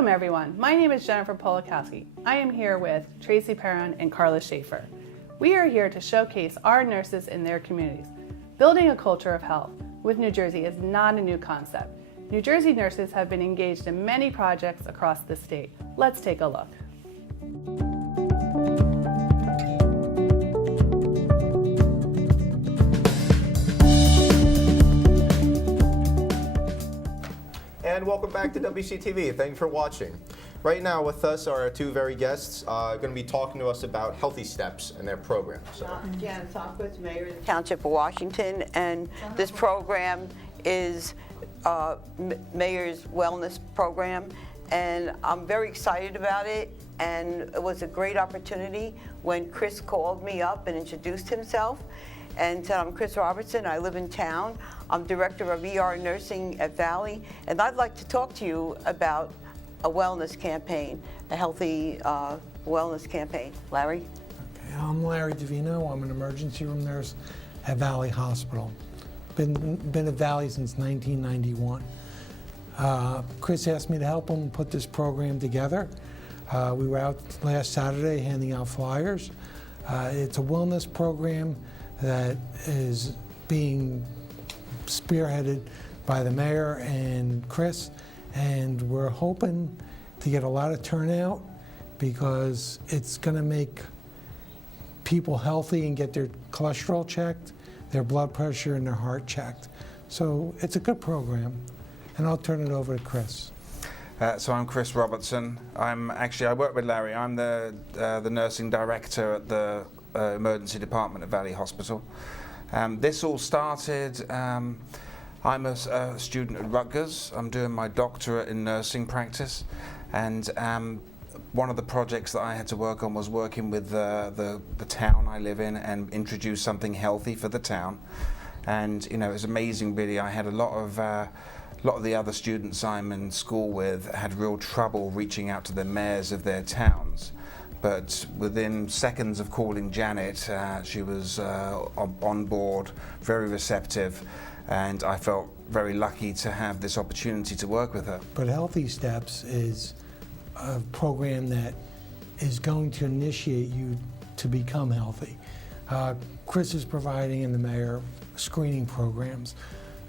Welcome everyone. My name is Jennifer Polakowski. I am here with Tracy Perron and Carla Schaefer. We are here to showcase our nurses in their communities. Building a culture of health with New Jersey is not a new concept. New Jersey nurses have been engaged in many projects across the state. Let's take a look. And welcome back to WCTV. Thank you for watching. Right now with us are our two very guests going to be talking to us about Healthy Steps and their program. Jan Sopwith, Mayor of the Township of Washington, and this program is Mayor's Wellness Program, and I'm very excited about it, and it was a great opportunity when Chris called me up and introduced himself. And I'm Chris Robertson. I live in town. I'm Director of ER Nursing at Valley, and I'd like to talk to you about a wellness campaign, a healthy wellness campaign. Larry? Okay, I'm Larry Davino. I'm an emergency room nurse at Valley Hospital. Been at Valley since 1991. Chris asked me to help him put this program together. We were out last Saturday handing out flyers. It's a wellness program that is being spearheaded by the mayor and Chris, and we're hoping to get a lot of turnout because it's going to make people healthy and get their cholesterol checked, their blood pressure, and their heart checked. So it's a good program, and I'll turn it over to Chris. So I'm Chris Robertson. I work with Larry. I'm the nursing director at the emergency department at Valley Hospital. This all started, I'm a student at Rutgers. I'm doing my doctorate in nursing practice, and one of the projects that I had to work on was working with the town I live in and introduce something healthy for the town. And you know, it was amazing really. I had a lot of the other students I'm in school with had real trouble reaching out to the mayors of their towns. But within seconds of calling Janet, she was on board, very receptive, and I felt very lucky to have this opportunity to work with her. But Healthy Steps is a program that is going to initiate you to become healthy. Chris is providing, and the mayor, screening programs.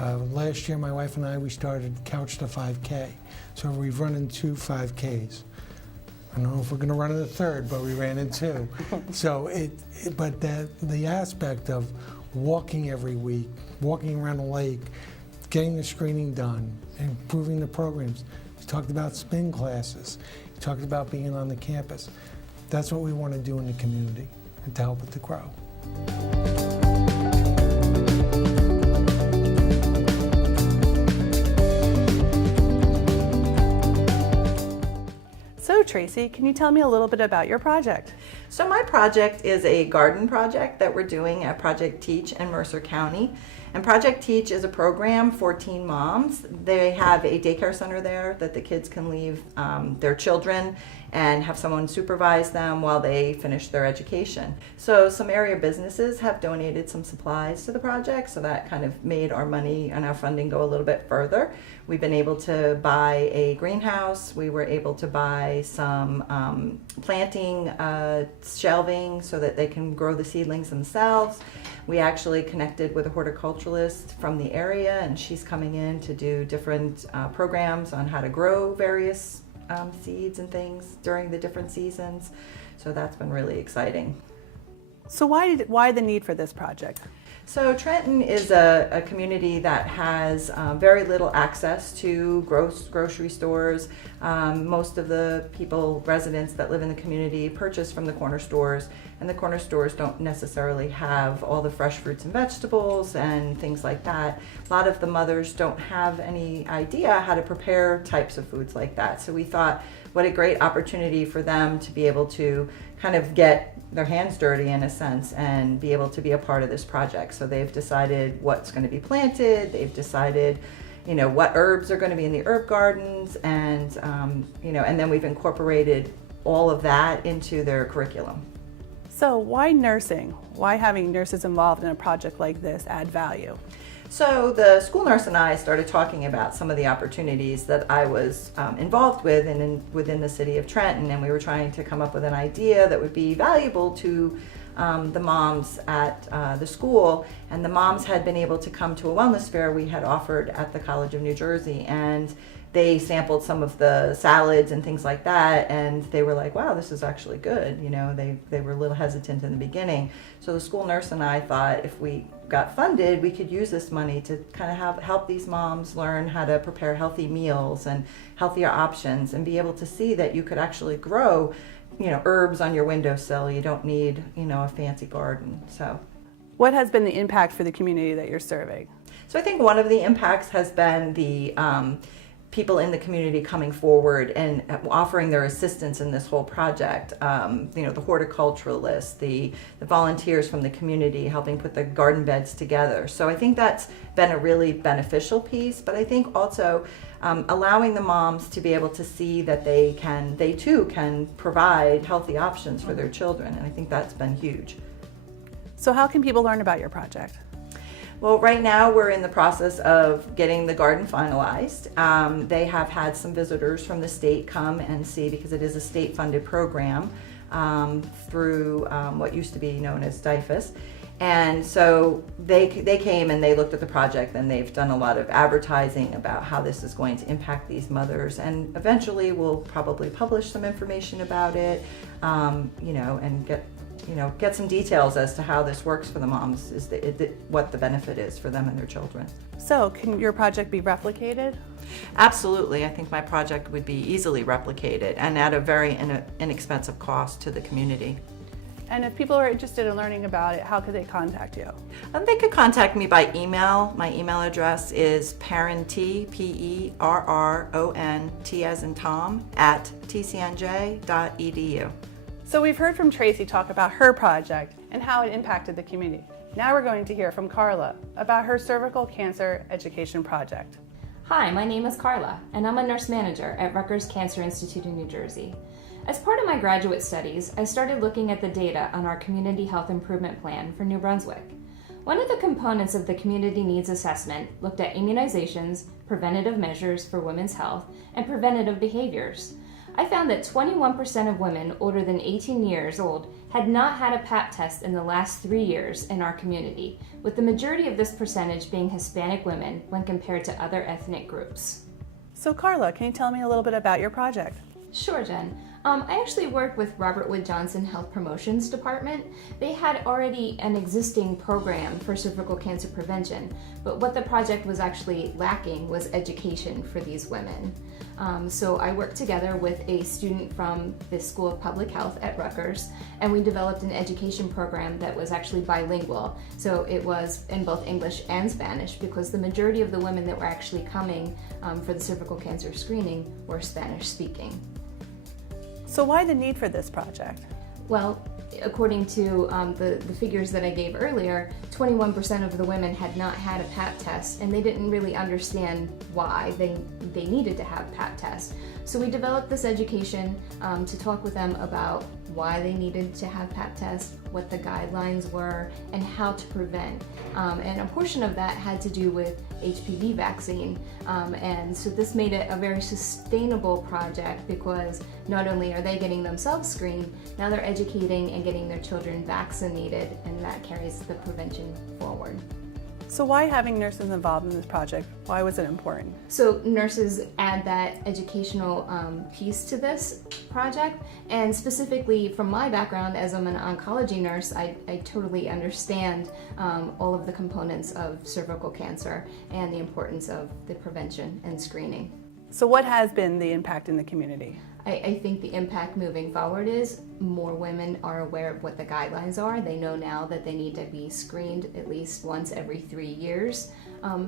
Last year, my wife and I, we started Couch to 5K. So we've run in 2 5Ks. I don't know if we're going to run in the third, but we ran in 2. So but the aspect of walking every week, walking around the lake, getting the screening done, improving the programs. He talked about spin classes. He talked about being on the campus. That's what we want to do in the community and to help it to grow. So Tracy, can you tell me a little bit about your project? So my project is a garden project that we're doing at Project Teach in Mercer County. And Project Teach is a program for teen moms. They have a daycare center there that the kids can leave their children and have someone supervise them while they finish their education. So some area businesses have donated some supplies to the project, so that kind of made our money and our funding go a little bit further. We've been able to buy a greenhouse. We were able to buy some planting shelving so that they can grow the seedlings themselves. We actually connected with a horticulturalist from the area, and she's coming in to do different programs on how to grow various seeds and things during the different seasons. So that's been really exciting. So why the need for this project? So Trenton is a community that has very little access to grocery stores. Most of the residents that live in the community purchase from the corner stores, and the corner stores don't necessarily have all the fresh fruits and vegetables and things like that. A lot of the mothers don't have any idea how to prepare types of foods like that. So we thought, what a great opportunity for them to be able to kind of get their hands dirty in a sense and be able to be a part of this project. So they've decided what's going to be planted. They've decided, what herbs are going to be in the herb gardens, and and then we've incorporated all of that into their curriculum. So why nursing? Why having nurses involved in a project like this add value? So the school nurse and I started talking about some of the opportunities that I was involved with within the city of Trenton, and we were trying to come up with an idea that would be valuable to the moms at the school. And the moms had been able to come to a wellness fair we had offered at the College of New Jersey, and they sampled some of the salads and things like that, and they were like, wow, this is actually good. You know, they were a little hesitant in the beginning. So the school nurse and I thought if we got funded, we could use this money to kind of help these moms learn how to prepare healthy meals and healthier options, and be able to see that you could actually grow, you know, herbs on your windowsill. You don't need, you know, a fancy garden. So What has been the impact for the community that you're serving? I think one of the impacts has been the people in the community coming forward and offering their assistance in this whole project. You know, the horticulturalists, the volunteers from the community helping put the garden beds together. So I think that's been a really beneficial piece, but I think also allowing the moms to be able to see that they too can provide healthy options for their children, and I think that's been huge. So how can people learn about your project? Well, right now we're in the process of getting the garden finalized. They have had some visitors from the state come and see, because it is a state-funded program through what used to be known as DIFUS. And so they came and they looked at the project, and they've done a lot of advertising about how this is going to impact these mothers. And eventually we'll probably publish some information about it, you know, and get some details as to how this works for the moms, what the benefit is for them and their children. So can your project be replicated? Absolutely. I think my project would be easily replicated and at a very inexpensive cost to the community. And if people are interested in learning about it, how could they contact you? They could contact me by email. My email address is parent, P-E-R-R-O-N-T as in Tom, @tcnj.edu. So we've heard from Tracy talk about her project and how it impacted the community. Now we're going to hear from Carla about her cervical cancer education project. Hi, my name is Carla, and I'm a nurse manager at Rutgers Cancer Institute in New Jersey. As part of my graduate studies, I started looking at the data on our Community Health Improvement Plan for New Brunswick. One of the components of the Community Needs Assessment looked at immunizations, preventative measures for women's health, and preventative behaviors. I found that 21% of women older than 18 years old had not had a Pap test in the last 3 years in our community, with the majority of this percentage being Hispanic women when compared to other ethnic groups. So Carla, can you tell me a little bit about your project? Sure, Jen. I actually work with Robert Wood Johnson Health Promotions Department. They had already an existing program for cervical cancer prevention, but what the project was actually lacking was education for these women. So I worked together with a student from the School of Public Health at Rutgers, and we developed an education program that was actually bilingual. So it was in both English and Spanish, because the majority of the women that were actually coming for the cervical cancer screening were Spanish speaking. So why the need for this project? Well, according to the figures that I gave earlier, 21% of the women had not had a Pap test, and they didn't really understand why they needed to have Pap tests. So we developed this education to talk with them about why they needed to have Pap tests, what the guidelines were, and how to prevent. And a portion of that had to do with HPV vaccine. And so this made it a very sustainable project, because not only are they getting themselves screened, now they're educating and getting their children vaccinated, and that carries the prevention forward. So why having nurses involved in this project? Why was it important? So nurses add that educational piece to this project, and specifically from my background as I'm an oncology nurse, I totally understand all of the components of cervical cancer and the importance of the prevention and screening. So what has been the impact in the community? I think the impact moving forward is more women are aware of what the guidelines are. They know now that they need to be screened at least once every 3 years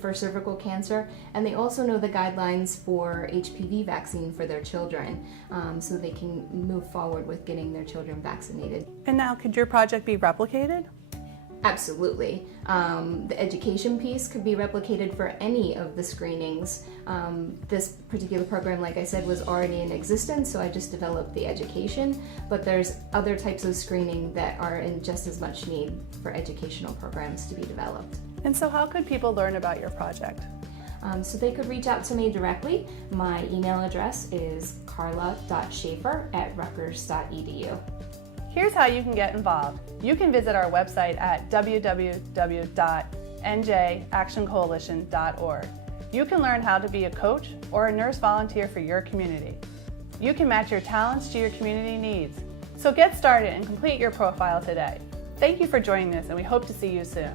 for cervical cancer. And they also know the guidelines for HPV vaccine for their children, so they can move forward with getting their children vaccinated. And now could your project be replicated? Absolutely. The education piece could be replicated for any of the screenings. This particular program, like I said, was already in existence, so I just developed the education, but there's other types of screening that are in just as much need for educational programs to be developed. And so how could people learn about your project? So they could reach out to me directly. My email address is carla.schaefer@rutgers.edu. Here's how you can get involved. You can visit our website at www.njactioncoalition.org. You can learn how to be a coach or a nurse volunteer for your community. You can match your talents to your community needs. So get started and complete your profile today. Thank you for joining us, and we hope to see you soon.